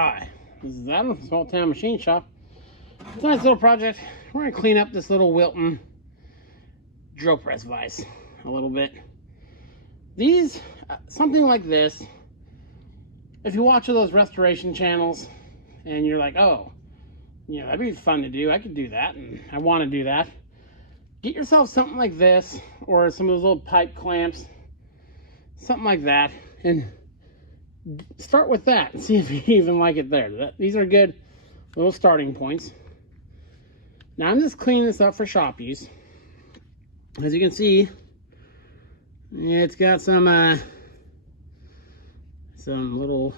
Hi, this is Adam from Small Town Machine Shop. Tonight's little project, we're going to clean up this little Wilton drill press vise a little bit. These, something like this, if you watch those restoration channels and you're like, oh, you know, that'd be fun to do, I could do that, and I want to do that. Get yourself something like this, or some of those little pipe clamps, something like that, and start with that and see if you even like it there. These are good little starting points. Now I'm just cleaning this up for shop use. As you can see, it's got some little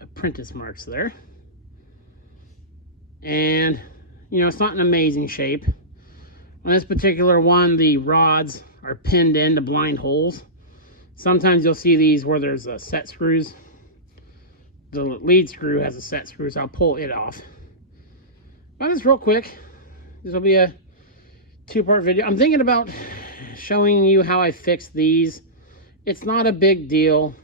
apprentice marks there, and you know, it's not an amazing shape. On this particular one, the rods are pinned into blind holes. Sometimes you'll see these where there's set screws. The lead screw has a set screw, so I'll pull it off. But just real quick, this will be a two-part video. I'm thinking about showing you how I fix these. It's not a big deal.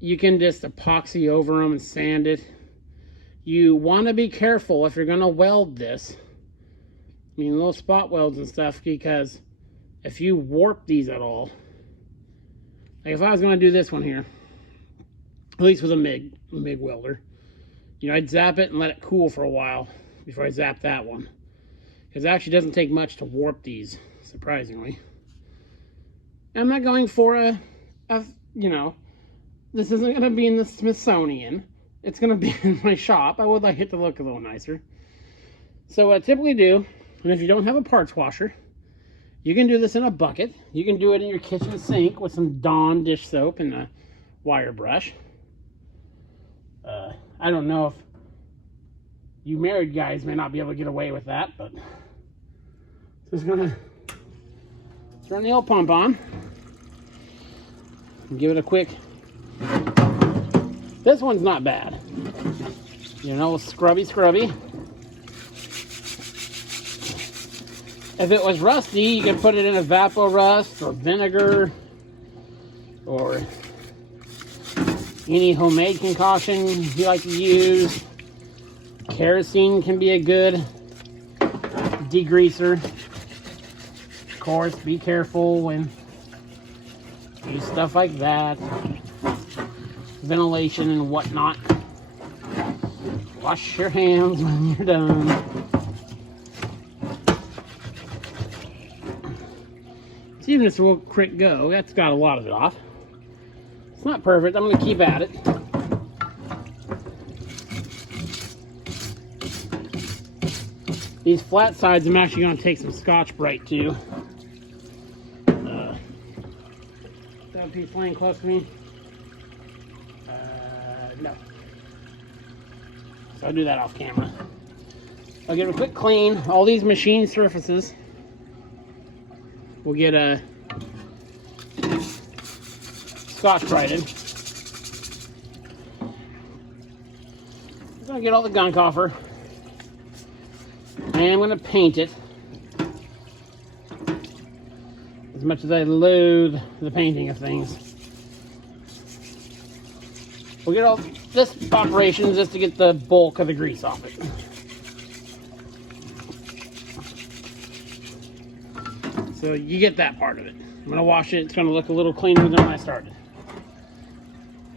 You can just epoxy over them and sand it. You want to be careful if you're going to weld this. I mean, little spot welds and stuff, because if you warp these at all, like if I was going to do this one here, at least with a MIG welder, you know, I'd zap it and let it cool for a while before I zap that one, because it actually doesn't take much to warp these, surprisingly. And I'm not going for a you know, this isn't going to be in the Smithsonian. It's going to be in my shop. I would like it to look a little nicer. So what I typically do, and if you don't have a parts washer, you can do this in a bucket. You can do it in your kitchen sink with some Dawn dish soap and a wire brush. I don't know if you married guys may not be able to get away with that, but just gonna turn the old pump on and give it a quick. This one's not bad, you know, scrubby. If it was rusty, you could put it in Evapo-Rust or vinegar or any homemade concoction you like to use. Kerosene can be a good degreaser. Of course, be careful when you use stuff like that. Ventilation and whatnot. Wash your hands when you're done. So even this little quick go, that's got a lot of it off. It's not perfect. I'm going to keep at it. These flat sides, I'm actually going to take some Scotch-Brite to. That piece laying close to me. No. So I'll do that off camera. I'll give it a quick clean. All these machine surfaces will get a Scotch-Brited. I'm going to get all the gunk off her. And I'm going to paint it. As much as I loathe the painting of things. We'll get all this operation just to get the bulk of the grease off it. So you get that part of it. I'm going to wash it. It's going to look a little cleaner than when I started.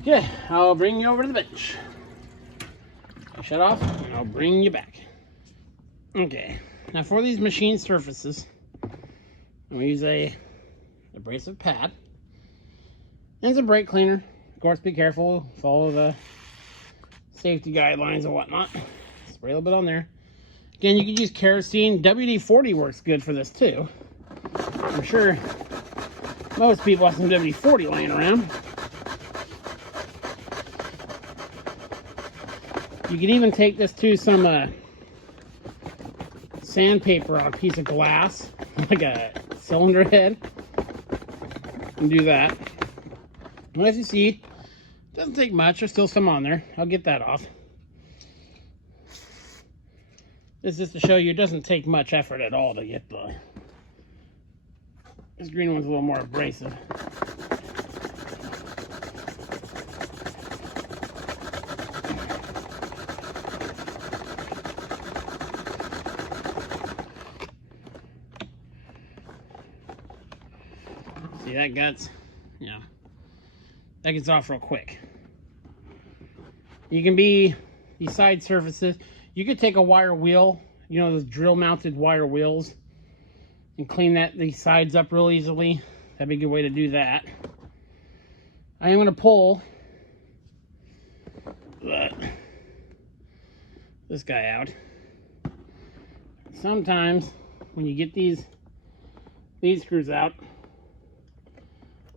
Okay, I'll bring you over to the bench. I'll shut off and I'll bring you back. Okay, now for these machine surfaces, I'm going to use a abrasive pad and some brake cleaner. Of course, be careful, follow the safety guidelines and whatnot. Spray a little bit on there. Again, you can use kerosene. WD-40 works good for this too. I'm sure most people have some WD-40 laying around. You can even take this to some sandpaper on a piece of glass, like a cylinder head, and do that. And as you see, it doesn't take much. There's still some on there. I'll get that off. This is just to show you it doesn't take much effort at all to get the... This green one's a little more abrasive. See, that guts, that gets off real quick. You can be these side surfaces. You could take a wire wheel, those drill mounted wire wheels, and clean these sides up real easily. That'd be a good way to do that. I am going to pull this guy out. Sometimes when you get these screws out,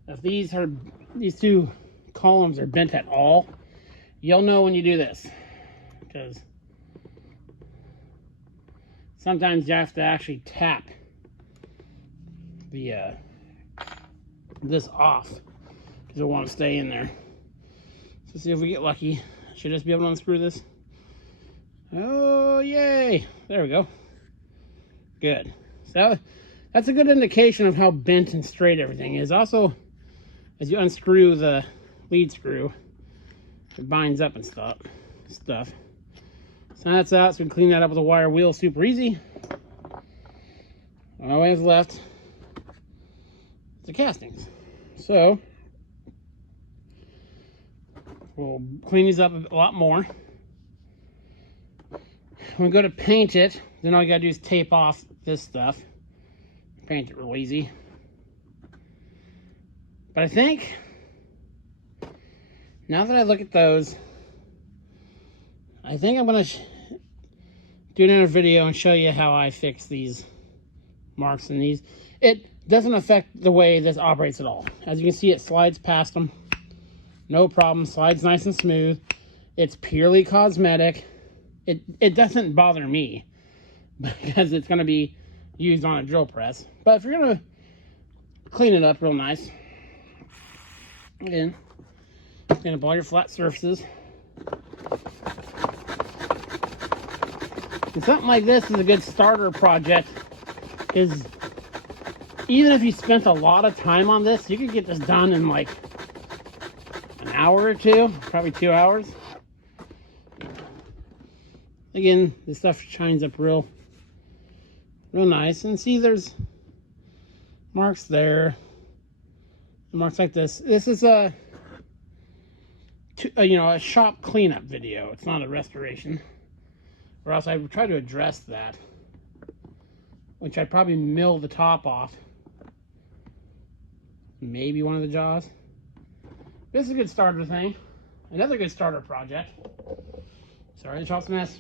if these two columns are bent at all, you'll know when you do this, because sometimes you have to actually tap this off because you'll want to stay in there. So see if we get lucky. Should just be able to unscrew this. Oh, yay! There we go. Good. So that's a good indication of how bent and straight everything is. Also, as you unscrew the lead screw, it binds up and stuff. So that's out. So we can clean that up with a wire wheel super easy. All we have left is the castings. So we'll clean these up a lot more. When we go to paint it, then all you gotta do is tape off this stuff. Paint it real easy. But I think, now that I look at those, I think I'm gonna do another video and show you how I fix these marks in these. It doesn't affect the way this operates at all. As you can see, it slides past them. No problem, slides nice and smooth. It's purely cosmetic. It doesn't bother me because it's gonna be used on a drill press. But if you're gonna clean it up real nice, again, clean up all your flat surfaces. And something like this is a good starter project, because even if you spent a lot of time on this, you could get this done in like an hour or two, probably 2 hours. Again, this stuff shines up real nice. And see, there's marks there, marks like this. This is a shop cleanup video. It's not a restoration, or else I would try to address that, which I'd probably mill the top off, maybe one of the jaws. This is a good starter thing. Another good starter project, sorry the shop's a mess,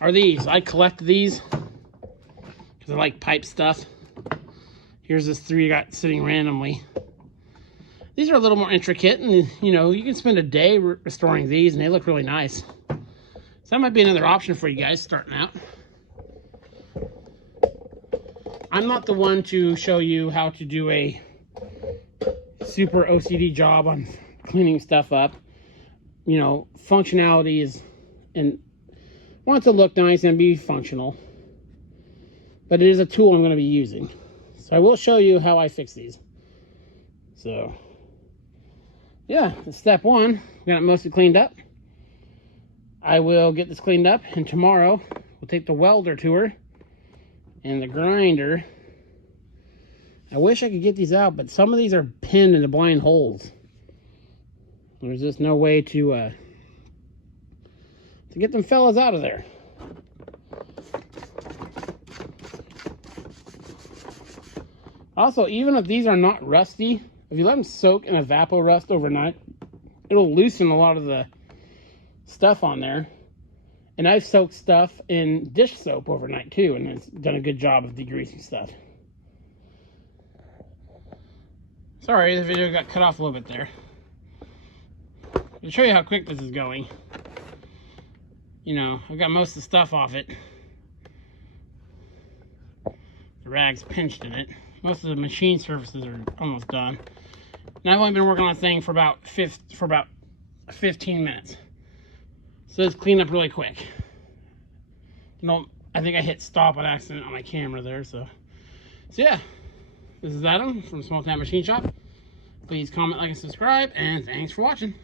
are these. I collect these because I like pipe stuff. Here's this 3 I got sitting randomly. These are a little more intricate, and you can spend a day restoring these and they look really nice. So that might be another option for you guys starting out. I'm not the one to show you how to do a super OCD job on cleaning stuff up. Functionality is, and I want it to look nice and be functional, but it is a tool I'm going to be using. So I will show you how I fix these. So yeah, that's step 1. We got it mostly cleaned up. I will get this cleaned up, and tomorrow we'll take the welder to her and the grinder. I wish I could get these out, but some of these are pinned into blind holes. There's just no way to get them fellas out of there. Also, even if these are not rusty, if you let them soak in evaporust overnight, it'll loosen a lot of the stuff on there. And I've soaked stuff in dish soap overnight too, and it's done a good job of degreasing stuff. Sorry, the video got cut off a little bit there. To show you how quick this is going, I've got most of the stuff off it. The rag's pinched in it. Most of the machine surfaces are almost done. And I've only been working on the thing for about 15 minutes. So it's cleaned up really quick. I think I hit stop on accident on my camera there. So yeah, this is Adam from Small Town Machine Shop. Please comment, like, and subscribe, and thanks for watching.